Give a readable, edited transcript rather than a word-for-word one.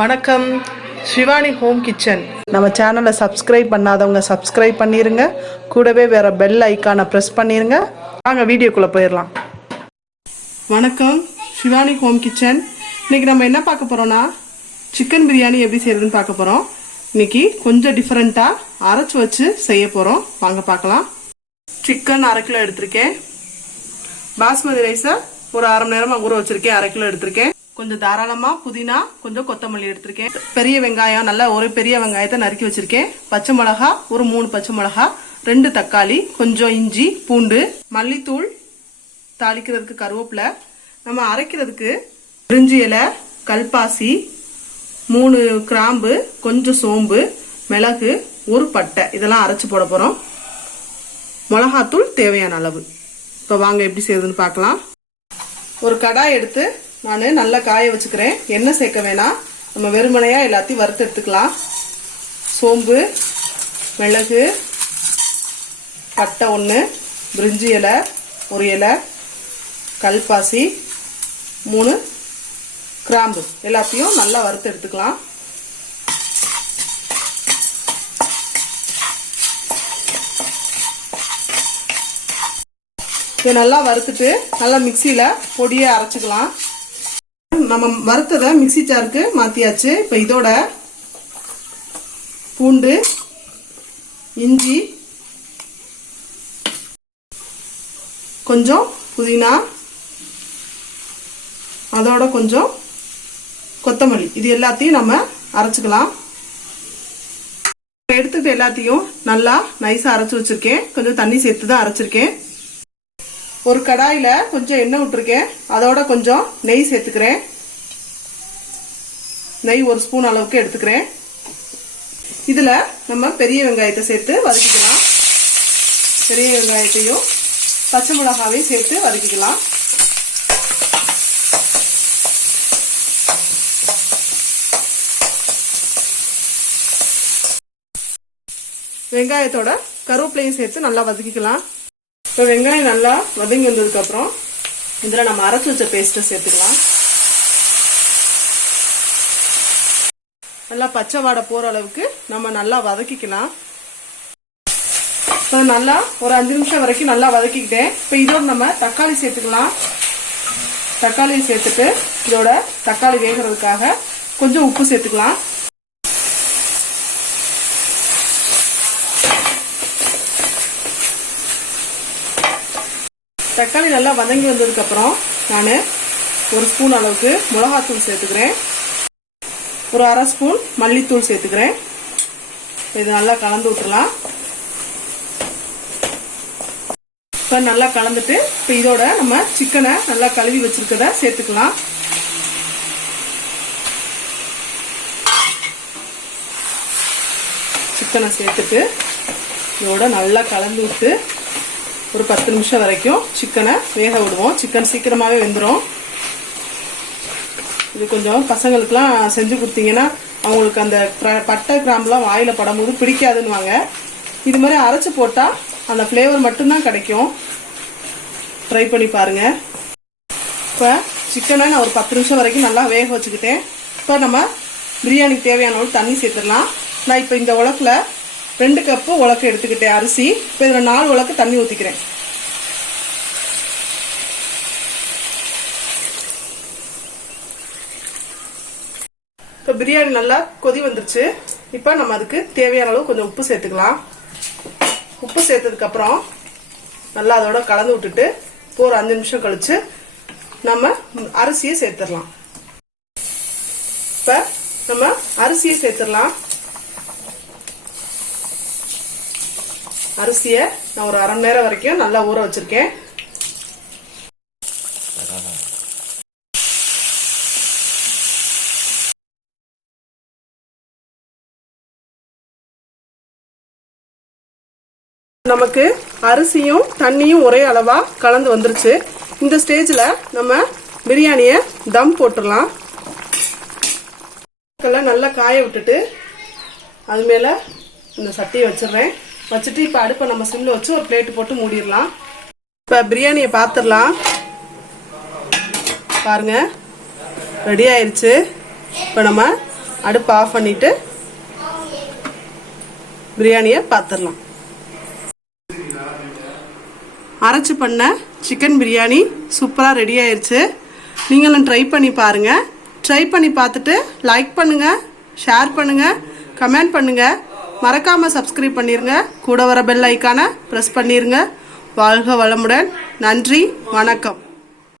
வணக்கம். Shivani home kitchen நம்ம சேனலை சப்ஸ்கிரைப் பண்ணாதவங்க சப்ஸ்கிரைப் பண்ணிடுங்க. கூடவே வேற பெல் ஐக்கானை ப்ரெஸ் பண்ணிடுங்க. வாங்க வீடியோக்குள்ளே போயிடலாம். வணக்கம். Shivani home kitchen. இன்னைக்கு நம்ம என்ன பார்க்க போகிறோம்னா சிக்கன் பிரியாணி எப்படி செய்யறதுன்னு பார்க்க போகிறோம். இன்னைக்கு கொஞ்சம் டிஃப்ரெண்ட்டாக அரைச்சி வச்சு செய்ய போகிறோம். வாங்க பார்க்கலாம். சிக்கன் 1/2 கிலோ எடுத்திருக்கேன். பாஸ்மதி ரைஸை ஒரு அரை மணி நேரமாக ஊற வச்சுருக்கேன். 1/2 கிலோ எடுத்திருக்கேன். கொஞ்சம் தாராளமாக புதினா, கொஞ்சம் கொத்தமல்லி எடுத்திருக்கேன். பெரிய வெங்காயம், நல்லா ஒரு பெரிய வெங்காயத்தை நறுக்கி வச்சுருக்கேன். பச்சை மிளகா ஒரு 3 பச்சை மிளகா, 2 தக்காளி, கொஞ்சம் இஞ்சி, பூண்டு, மல்லித்தூள், தாளிக்கிறதுக்கு கருவேப்பிலை, நம்ம அரைக்கிறதுக்கு பிரிஞ்சி இலை, கல்பாசி, 3 கிராம்பு, கொஞ்சம் சோம்பு, மிளகு, ஒரு பட்டை, இதெல்லாம் அரைச்சி போட போகிறோம். மிளகாத்தூள் தேவையான அளவு. இப்போ வாங்க எப்படி செய்யுதுன்னு பார்க்கலாம். ஒரு கடாய் எடுத்து நான் நல்லா காய வச்சுக்கிறேன். எண்ணெய் சேர்க்க வேணாம், நம்ம வெறுமனையாக எல்லாத்தையும் வறுத்து எடுத்துக்கலாம். சோம்பு, மிளகு, பட்டை 1, பிரிஞ்சி இலை 1 இலை, கல்பாசி 3 கிராம்பு, எல்லாத்தையும் நல்லா வறுத்து எடுத்துக்கலாம். இதை நல்லா வறுத்துட்டு நல்லா மிக்சியில் பொடியை அரைச்சிக்கலாம். நம்ம வறுத்ததை மிக்சி ஜாருக்கு மாற்றியாச்சு. இப்போ இதோட பூண்டு, இஞ்சி, கொஞ்சம் புதினா, அதோட கொஞ்சம் கொத்தமல்லி, இது எல்லாத்தையும் நம்ம அரைச்சிக்கலாம். எடுத்துட்டு எல்லாத்தையும் நல்லா நைஸாக அரைச்சி வச்சுருக்கேன். கொஞ்சம் தண்ணி சேர்த்து தான் அரைச்சிருக்கேன். ஒரு கடாயில் கொஞ்சம் எண்ணெய் விட்டுருக்கேன். அதோட கொஞ்சம் நெய் சேர்த்துக்கிறேன். நெய் 1 ஸ்பூன் அளவுக்கு எடுத்துக்கிறேன். இதில் நம்ம பெரிய வெங்காயத்தை சேர்த்து வதக்கிக்கலாம். பெரிய வெங்காயத்தையும் பச்சை மிளகாவையும் சேர்த்து வதக்கிக்கலாம். வெங்காயத்தோட கருவேப்பிலையும் சேர்த்து நல்லா வதக்கிக்கலாம். இப்போ வெங்காயம் நல்லா வதங்கி வந்ததுக்கப்புறம் இதில் நம்ம அரைச்சி வச்ச பேஸ்ட்டை சேர்த்துக்கலாம். நல்லா பச்சை வாடை போகிற அளவுக்கு நம்ம நல்லா வதக்கிக்கலாம். இப்போ நல்லா ஒரு 5 நிமிஷம் வரைக்கும் நல்லா வதக்கிக்கிட்டேன். இப்போ இதோட நம்ம தக்காளி சேர்த்துக்கலாம். தக்காளியை சேர்த்துட்டு இதோட தக்காளி வேகிறதுக்காக கொஞ்சம் உப்பு சேர்த்துக்கலாம். தக்காளி நல்லா வதங்கி வந்ததுக்கப்புறம் நான் 1 ஸ்பூன் அளவுக்கு மிளகாத்தூள் சேர்த்துக்கிறேன். ஒரு 1/2 ஸ்பூன் மல்லித்தூள் சேர்த்துக்கிறேன். இது நல்லா கலந்து விட்டுலாம். இப்போ நல்லா கலந்துட்டு இப்போ இதோட நம்ம சிக்கனை நல்லா கழுவி வச்சிருக்கத சேர்த்துக்கலாம். சிக்கனை சேர்த்துட்டு இதோட நல்லா கலந்து விட்டு ஒரு 10 நிமிஷம் வரைக்கும் சிக்கனை வேக விடுவோம். சிக்கன் சீக்கிரமாகவே வெந்துடும். இது கொஞ்சம் பசங்களுக்குலாம் செஞ்சு கொடுத்தீங்கன்னா அவங்களுக்கு அந்த பட்டை கிராம்புலாம் வாயில் படும்போது பிடிக்காதுன்னுவாங்க. இது மாதிரி அரைச்சி போட்டால் அந்த ஃப்ளேவர் மட்டும்தான் கிடைக்கும். ட்ரை பண்ணி பாருங்கள். இப்போ சிக்கனை நான் ஒரு 10 நிமிஷம் வரைக்கும் நல்லா வேக வச்சுக்கிட்டேன். இப்போ நம்ம பிரியாணிக்கு தேவையான அளவு தண்ணி சேர்த்துடலாம். நான் இப்போ இந்த உலக்கில் 2 கப்பு உலக்கு எடுத்துக்கிட்டேன் அரிசி. இப்போ இதில் 4 உலக்கு தண்ணி ஊற்றிக்கிறேன். இப்போ பிரியாணி நல்லா கொதி வந்துருச்சு. இப்போ நம்ம அதுக்கு தேவையான அளவு கொஞ்சம் உப்பு சேர்த்துக்கலாம். உப்பு சேர்த்ததுக்கப்புறம் நல்லா அதோட கலந்து விட்டுட்டு இப்போ ஒரு 5 நிமிஷம் கழிச்சு நம்ம அரிசியை சேர்த்துடலாம். இப்போ நம்ம அரிசியை சேர்த்துடலாம். அரிசியை நான் ஒரு அரை மணி நேரம் வரைக்கும் நல்லா ஊற வச்சிருக்கேன். நமக்கு அரிசியும் தண்ணியும் ஒரே அளவா கலந்து வந்துருச்சு. இந்த ஸ்டேஜில் நம்ம பிரியாணியை தம் போட்டுடலாம். நல்லா காய விட்டுட்டு அது மேலே இந்த சட்டியை வச்சிடுறேன். வச்சுட்டு இப்போ அடுப்பை நம்ம சிம்மில் வச்சு ஒரு பிளேட்டு போட்டு மூடிடலாம். இப்போ பிரியாணியை பார்த்துடலாம். பாருங்க, ரெடி ஆயிடுச்சு. இப்போ நம்ம அடுப்பு ஆஃப் பண்ணிவிட்டு பிரியாணியை பார்த்துடலாம். அரைச்சி பண்ண சிக்கன் பிரியாணி சூப்பராக ரெடி ஆயிடுச்சு. நீங்களும் ட்ரை பண்ணி பாருங்கள். ட்ரை பண்ணி பார்த்துட்டு லைக் பண்ணுங்கள், ஷேர் பண்ணுங்கள், கமெண்ட் பண்ணுங்கள். மறக்காமல் சப்ஸ்கிரைப் பண்ணிடுங்க. கூட வர பெல் ஐக்கானை ப்ரெஸ் பண்ணிடுங்க. வாழ்க வளமுடன். நன்றி, வணக்கம்.